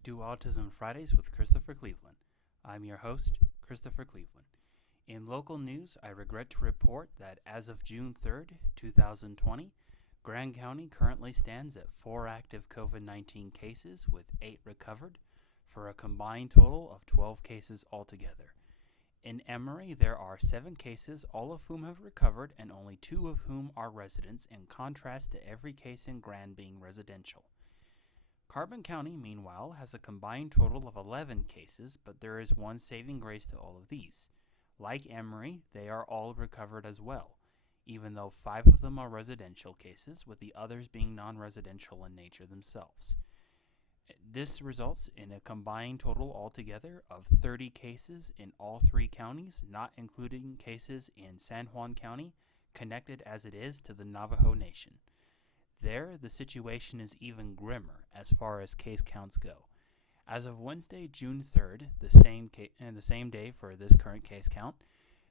back to Autism Fridays with Christopher Cleveland. I'm your host, Christopher Cleveland. In local news, I regret to report that as of June 3rd, 2020, Grand County currently stands at 4 active COVID-19 cases with 8 recovered, for a combined total of 12 cases altogether. In Emory, there are 7 cases, all of whom have recovered and only 2 of whom are residents, in contrast to every case in Grand being residential. Carbon County, meanwhile, has a combined total of 11 cases, but there is one saving grace to all of these. Like Emory, they are all recovered as well, even though 5 of them are residential cases, with the others being non-residential in nature themselves. This results in a combined total altogether of 30 cases in all 3 counties, not including cases in San Juan County, connected as it is to the Navajo Nation. There, the situation is even grimmer as far as case counts go. As of Wednesday, June 3rd, the same day for this current case count,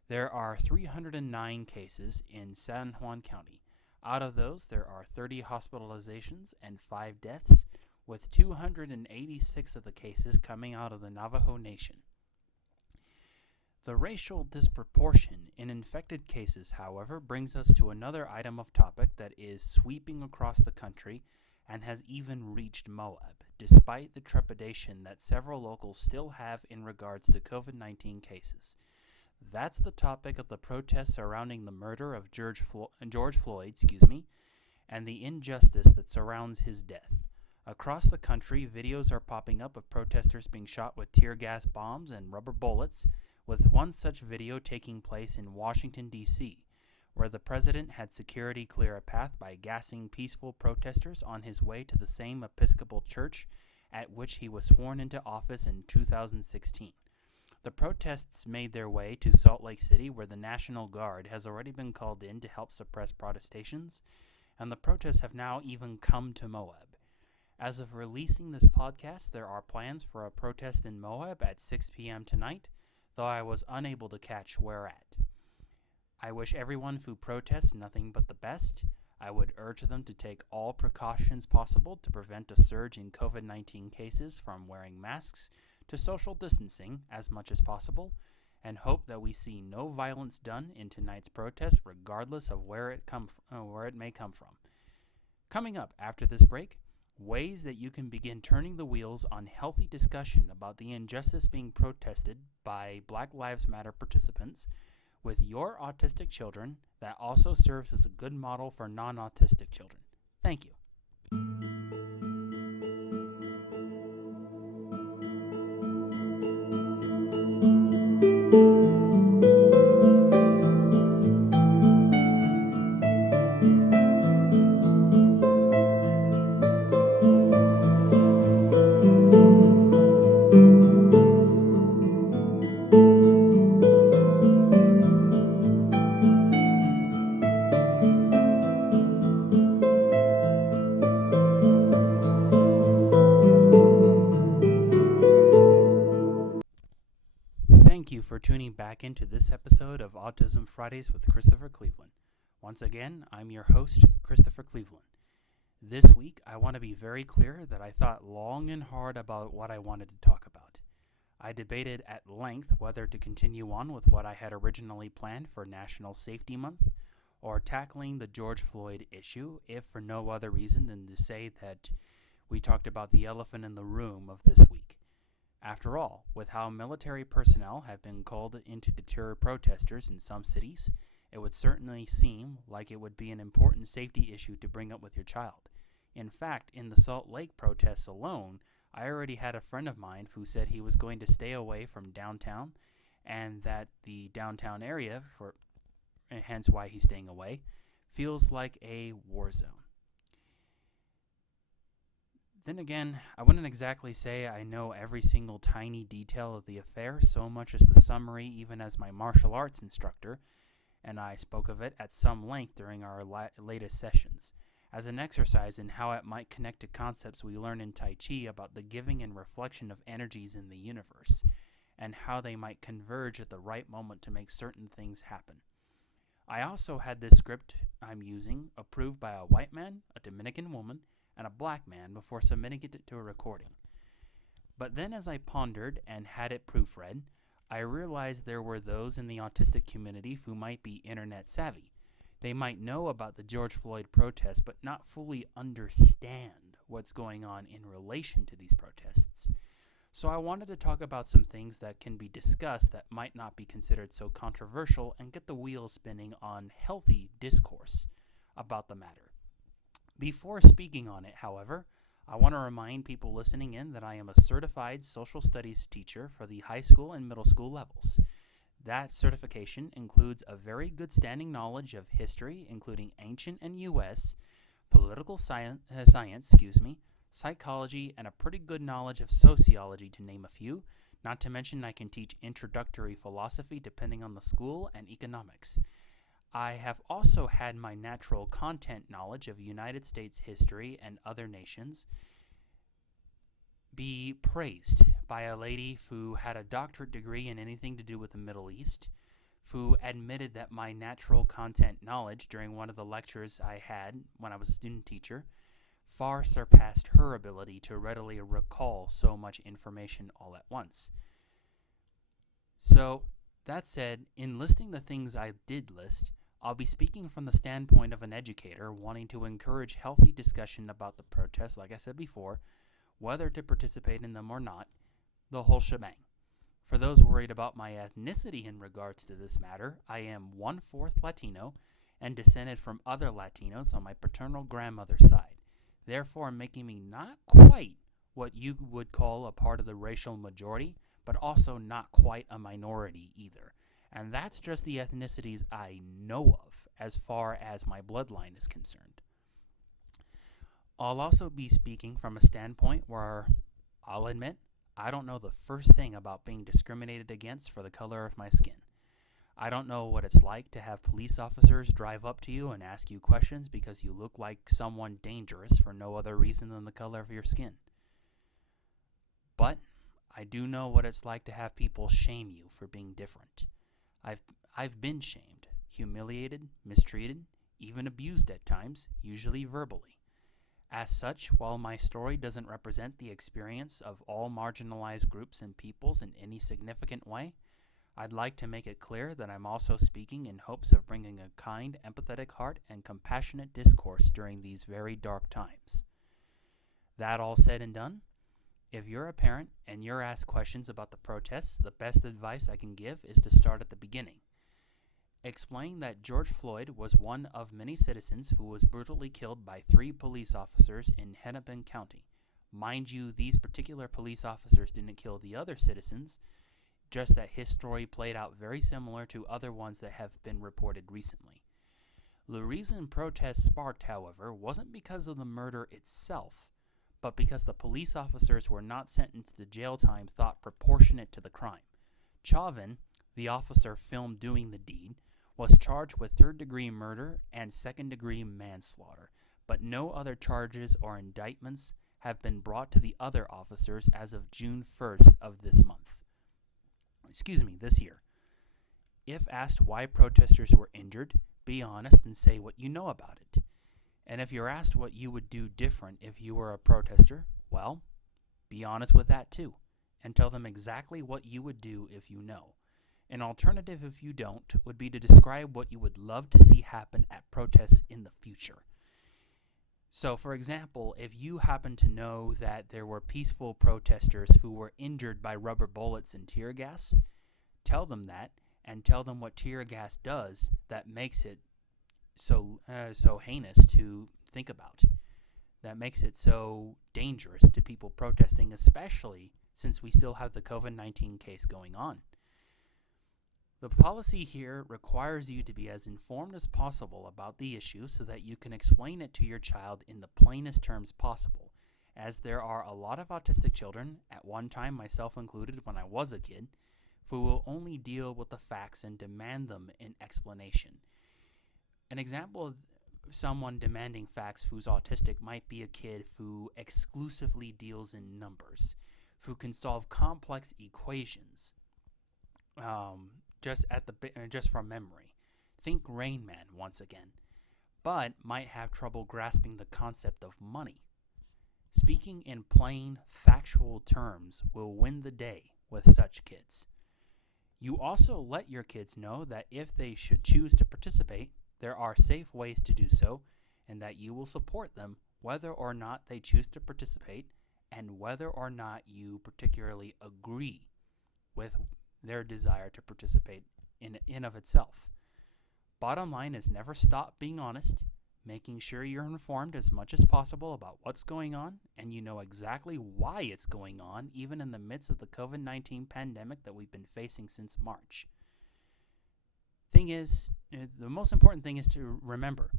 there are 309 cases in San Juan County. Out of those, there are 30 hospitalizations and 5 deaths, with 286 of the cases coming out of the Navajo Nation. The racial disproportion in infected cases, however, brings us to another item of topic that is sweeping across the country and has even reached Moab, despite the trepidation that several locals still have in regards to COVID-19 cases. That's the topic of the protests surrounding the murder of George Floyd, and the injustice that surrounds his death. Across the country, videos are popping up of protesters being shot with tear gas bombs and rubber bullets, with one such video taking place in Washington, D.C., where the president had security clear a path by gassing peaceful protesters on his way to the same Episcopal church at which he was sworn into office in 2016. The protests made their way to Salt Lake City, where the National Guard has already been called in to help suppress protestations, and the protests have now even come to Moab. As of releasing this podcast, there are plans for a protest in Moab at 6 p.m. tonight, though I was unable to catch where at. I wish everyone who protests nothing but the best. I would urge them to take all precautions possible to prevent a surge in COVID-19 cases, from wearing masks to social distancing as much as possible, and hope that we see no violence done in tonight's protest, regardless of where it may come from. Coming up after this break, ways that you can begin turning the wheels on healthy discussion about the injustice being protested by Black Lives Matter participants with your autistic children, that also serves as a good model for non-autistic children. Thank you. Thank you for tuning back into this episode of Autism Fridays with Christopher Cleveland. Once again, I'm your host, Christopher Cleveland. This week, I want to be very clear that I thought long and hard about what I wanted to talk about. I debated at length whether to continue on with what I had originally planned for National Safety Month, or tackling the George Floyd issue, if for no other reason than to say that we talked about the elephant in the room of this week. After all, with how military personnel have been called in to deter protesters in some cities, it would certainly seem like it would be an important safety issue to bring up with your child. In fact, in the Salt Lake protests alone, I already had a friend of mine who said he was going to stay away from downtown, and that the downtown area, and hence why he's staying away, feels like a war zone. Then again, I wouldn't exactly say I know every single tiny detail of the affair, so much as the summary, even as my martial arts instructor, and I spoke of it at some length during our latest sessions, as an exercise in how it might connect to concepts we learn in Tai Chi about the giving and reflection of energies in the universe, and how they might converge at the right moment to make certain things happen. I also had this script I'm using approved by a white man, a Dominican woman, and a black man before submitting it to a recording. But then as I pondered and had it proofread, I realized there were those in the autistic community who might be internet savvy. They might know about the George Floyd protests, but not fully understand what's going on in relation to these protests. So I wanted to talk about some things that can be discussed that might not be considered so controversial and get the wheels spinning on healthy discourse about the matter. Before speaking on it, however, I want to remind people listening in that I am a certified social studies teacher for the high school and middle school levels. That certification includes a very good standing knowledge of history, including ancient and U.S., political science, psychology, and a pretty good knowledge of sociology, to name a few. Not to mention I can teach introductory philosophy depending on the school and economics. I have also had my natural content knowledge of United States history and other nations be praised by a lady who had a doctorate degree in anything to do with the Middle East, who admitted that my natural content knowledge during one of the lectures I had when I was a student teacher far surpassed her ability to readily recall so much information all at once. So, that said, in listing the things I did list, I'll be speaking from the standpoint of an educator wanting to encourage healthy discussion about the protests, like I said before, whether to participate in them or not, the whole shebang. For those worried about my ethnicity in regards to this matter, I am 1/4 Latino and descended from other Latinos on my paternal grandmother's side, therefore making me not quite what you would call a part of the racial majority, but also not quite a minority either. And that's just the ethnicities I know of as far as my bloodline is concerned. I'll also be speaking from a standpoint where I'll admit I don't know the first thing about being discriminated against for the color of my skin. I don't know what it's like to have police officers drive up to you and ask you questions because you look like someone dangerous for no other reason than the color of your skin. But I do know what it's like to have people shame you for being different. I've been shamed, humiliated, mistreated, even abused at times, usually verbally. As such, while my story doesn't represent the experience of all marginalized groups and peoples in any significant way, I'd like to make it clear that I'm also speaking in hopes of bringing a kind, empathetic heart and compassionate discourse during these very dark times. That all said and done, if you're a parent and you're asked questions about the protests, the best advice I can give is to start at the beginning. Explain that George Floyd was one of many citizens who was brutally killed by 3 police officers in Hennepin County. Mind you, these particular police officers didn't kill the other citizens, just that his story played out very similar to other ones that have been reported recently. The reason protests sparked, however, wasn't because of the murder itself, but because the police officers were not sentenced to jail time thought proportionate to the crime. Chauvin, the officer filmed doing the deed, was charged with third-degree murder and second-degree manslaughter, but no other charges or indictments have been brought to the other officers as of June 1st of this year. If asked why protesters were injured, be honest and say what you know about it. And if you're asked what you would do different if you were a protester, well, be honest with that too, and tell them exactly what you would do if you know. An alternative, if you don't, would be to describe what you would love to see happen at protests in the future. So, for example, if you happen to know that there were peaceful protesters who were injured by rubber bullets and tear gas, tell them that, and tell them what tear gas does that makes it so heinous to think about, that makes it so dangerous to people protesting, especially since we still have the COVID-19 case going on. The policy here requires you to be as informed as possible about the issue so that you can explain it to your child in the plainest terms possible, as there are a lot of autistic children, at one time myself included when I was a kid, who will only deal with the facts and demand them in explanation. An example of someone demanding facts who's autistic might be a kid who exclusively deals in numbers, who can solve complex equations, just from memory. Think Rain Man once again, but might have trouble grasping the concept of money. Speaking in plain, factual terms will win the day with such kids. You also let your kids know that if they should choose to participate, there are safe ways to do so, and that you will support them whether or not they choose to participate and whether or not you particularly agree with their desire to participate in of itself. Bottom line is never stop being honest, making sure you're informed as much as possible about what's going on and you know exactly why it's going on, even in the midst of the COVID-19 pandemic that we've been facing since March. The most important thing is to remember,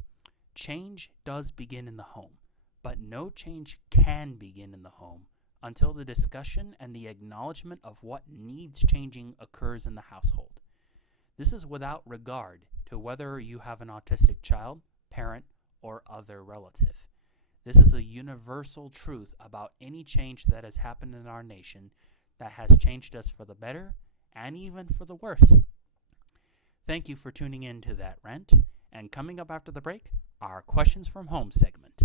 change does begin in the home, but no change can begin in the home until the discussion and the acknowledgement of what needs changing occurs in the household. This is without regard to whether you have an autistic child, parent, or other relative. This is a universal truth about any change that has happened in our nation that has changed us for the better and even for the worse. Thank you for tuning in to that rant, and coming up after the break, our Questions from Home segment.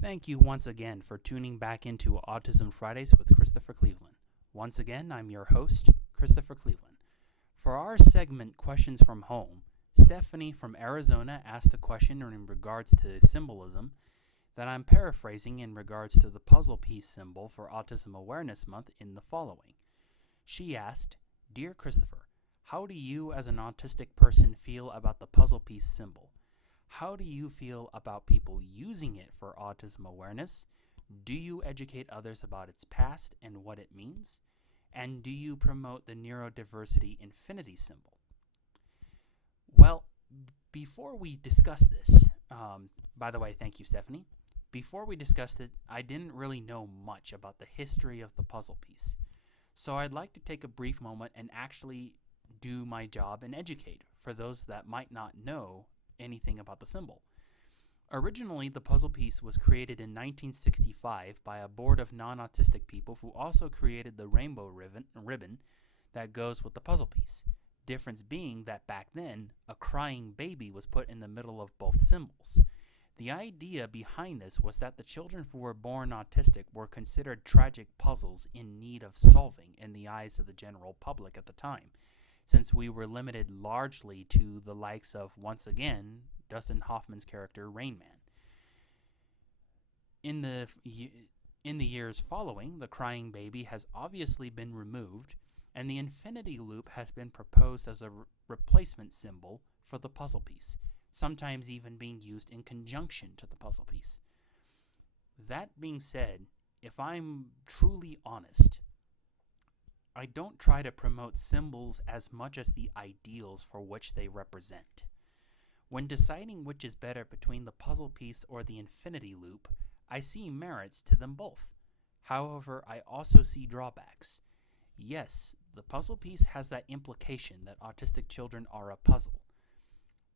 Thank you once again for tuning back into Autism Fridays with Christopher Cleveland. Once again, I'm your host, Christopher Cleveland. For our segment, Questions from Home, Stephanie from Arizona asked a question in regards to symbolism that I'm paraphrasing in regards to the puzzle piece symbol for Autism Awareness Month in the following. She asked, "Dear Christopher, how do you as an autistic person feel about the puzzle piece symbol? How do you feel about people using it for autism awareness? Do you educate others about its past and what it means? And do you promote the neurodiversity infinity symbol?" Well, before we discuss this, by the way, thank you, Stephanie. Before we discussed it, I didn't really know much about the history of the puzzle piece. So I'd like to take a brief moment and actually do my job and educate for those that might not know anything about the symbol. Originally, the puzzle piece was created in 1965 by a board of non-autistic people who also created the rainbow ribbon that goes with the puzzle piece. Difference being that back then, a crying baby was put in the middle of both symbols. The idea behind this was that the children who were born autistic were considered tragic puzzles in need of solving in the eyes of the general public at the time, since we were limited largely to the likes of, once again, Dustin Hoffman's character Rain Man. In the years following, the crying baby has obviously been removed, and the infinity loop has been proposed as a replacement symbol for the puzzle piece, sometimes even being used in conjunction to the puzzle piece. That being said, if I'm truly honest, I don't try to promote symbols as much as the ideals for which they represent. When deciding which is better between the puzzle piece or the infinity loop, I see merits to them both. However, I also see drawbacks. Yes, the puzzle piece has that implication that autistic children are a puzzle.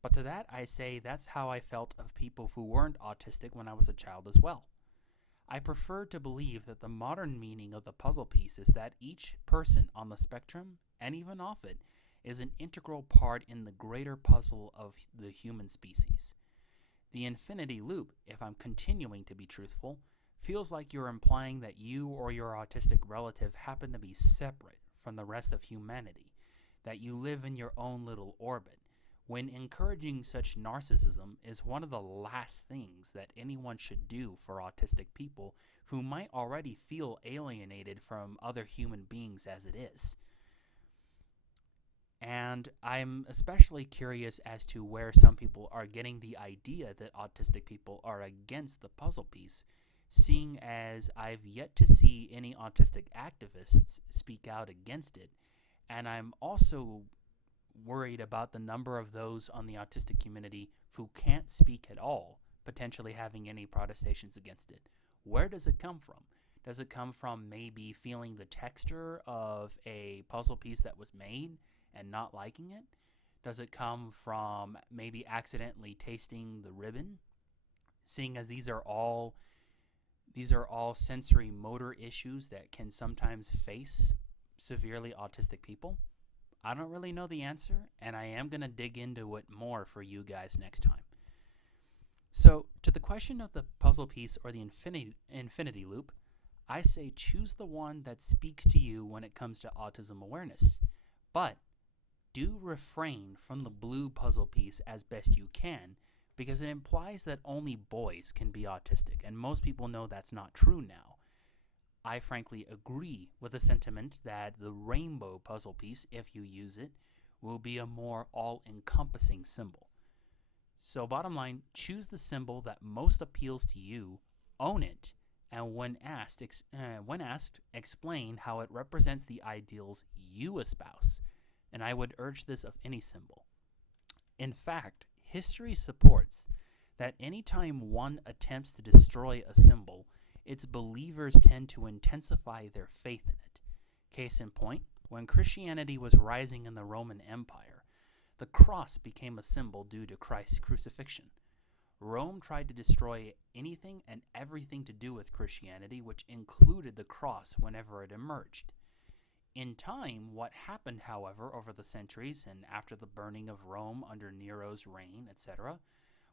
But to that I say that's how I felt of people who weren't autistic when I was a child as well. I prefer to believe that the modern meaning of the puzzle piece is that each person on the spectrum, and even off it, is an integral part in the greater puzzle of the human species. The infinity loop, if I'm continuing to be truthful, feels like you're implying that you or your autistic relative happen to be separate from the rest of humanity, that you live in your own little orbit, when encouraging such narcissism is one of the last things that anyone should do for autistic people who might already feel alienated from other human beings as it is. And I'm especially curious as to where some people are getting the idea that autistic people are against the puzzle piece, seeing as I've yet to see any autistic activists speak out against it, and I'm also worried about the number of those on the autistic community who can't speak at all, potentially having any protestations against it. Where does it come from? Does it come from maybe feeling the texture of a puzzle piece that was made and not liking it? Does it come from maybe accidentally tasting the ribbon? Seeing as these are all sensory motor issues that can sometimes face severely autistic people. I don't really know the answer, and I am going to dig into it more for you guys next time. So, to the question of the puzzle piece or the infinity loop, I say choose the one that speaks to you when it comes to autism awareness. But do refrain from the blue puzzle piece as best you can, because it implies that only boys can be autistic, and most people know that's not true now. I frankly agree with the sentiment that the rainbow puzzle piece, if you use it, will be a more all-encompassing symbol. So bottom line, choose the symbol that most appeals to you, own it, and when asked, explain how it represents the ideals you espouse. And I would urge this of any symbol. In fact, history supports that anytime one attempts to destroy a symbol, its believers tend to intensify their faith in it. Case in point, when Christianity was rising in the Roman Empire, the cross became a symbol due to Christ's crucifixion. Rome tried to destroy anything and everything to do with Christianity, which included the cross whenever it emerged. In time, what happened, however, over the centuries and after the burning of Rome under Nero's reign, etc.,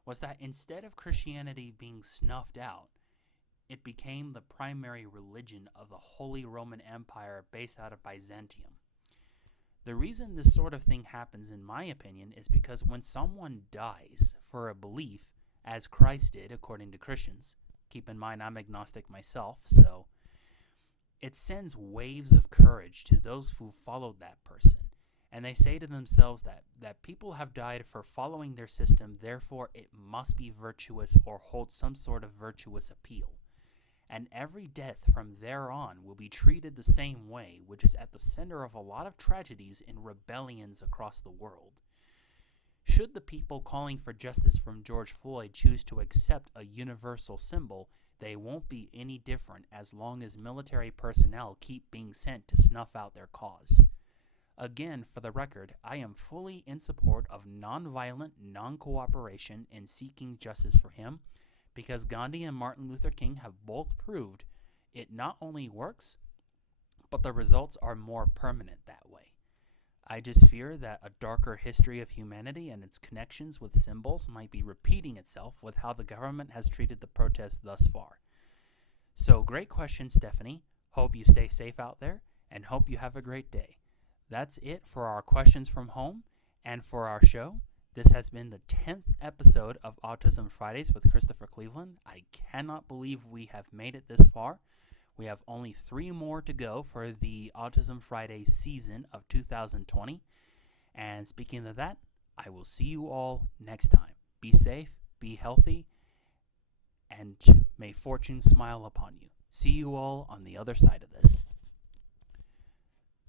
was that instead of Christianity being snuffed out, it became the primary religion of the Holy Roman Empire based out of Byzantium. The reason this sort of thing happens, in my opinion, is because when someone dies for a belief, as Christ did according to Christians, keep in mind I'm agnostic myself, so it sends waves of courage to those who followed that person. And they say to themselves that people have died for following their system, therefore it must be virtuous or hold some sort of virtuous appeal. And every death from there on will be treated the same way, which is at the center of a lot of tragedies and rebellions across the world. Should the people calling for justice from George Floyd choose to accept a universal symbol, they won't be any different as long as military personnel keep being sent to snuff out their cause. Again, for the record, I am fully in support of nonviolent non-cooperation in seeking justice for him, because Gandhi and Martin Luther King have both proved it not only works, but the results are more permanent that way. I just fear that a darker history of humanity and its connections with symbols might be repeating itself with how the government has treated the protests thus far. So great question, Stephanie. Hope you stay safe out there, and hope you have a great day. That's it for our questions from home and for our show. This has been the 10th episode of Autism Fridays with Christopher Cleveland. I cannot believe we have made it this far. We have only 3 more to go for the Autism Friday season of 2020. And speaking of that, I will see you all next time. Be safe, be healthy, and may fortune smile upon you. See you all on the other side of this.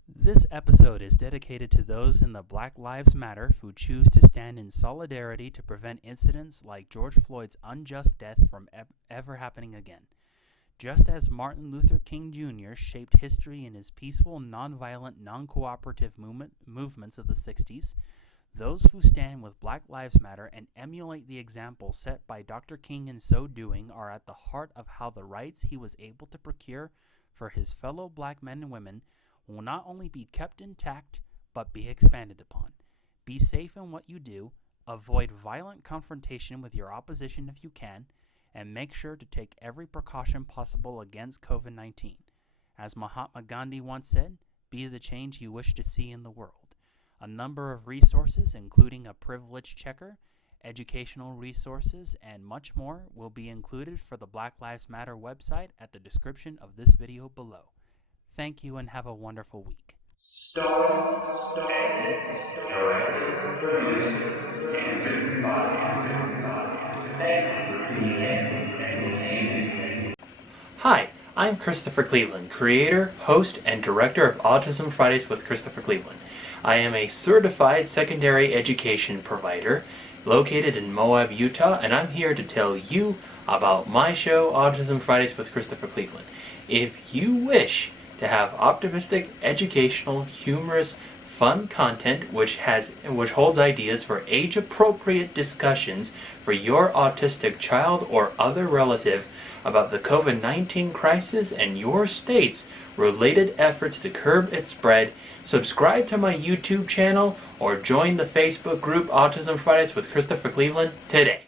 This episode is dedicated to those in the Black Lives Matter who choose to stand in solidarity to prevent incidents like George Floyd's unjust death from ever happening again. Just as Martin Luther King Jr. shaped history in his peaceful, nonviolent, non-cooperative movements of the 60s, those who stand with Black Lives Matter and emulate the example set by Dr. King in so doing are at the heart of how the rights he was able to procure for his fellow black men and women will not only be kept intact, but be expanded upon. Be safe in what you do, avoid violent confrontation with your opposition if you can, and make sure to take every precaution possible against COVID-19. As Mahatma Gandhi once said, be the change you wish to see in the world. A number of resources, including a privilege checker, educational resources, and much more will be included for the Black Lives Matter website at the description of this video below. Thank you and have a wonderful week. Directed, produced, and written by Andrew. Thank you for tuning in, and we'll see you next time. Hi, I'm Christopher Cleveland, creator, host, and director of Autism Fridays with Christopher Cleveland. I am a certified secondary education provider located in Moab, Utah, and I'm here to tell you about my show, Autism Fridays with Christopher Cleveland. If you wish to have optimistic, educational, humorous, fun content which holds ideas for age-appropriate discussions for your autistic child or other relative about the COVID-19 crisis and your state's related efforts to curb its spread, subscribe to my YouTube channel or join the Facebook group Autism Fridays with Christopher Cleveland today.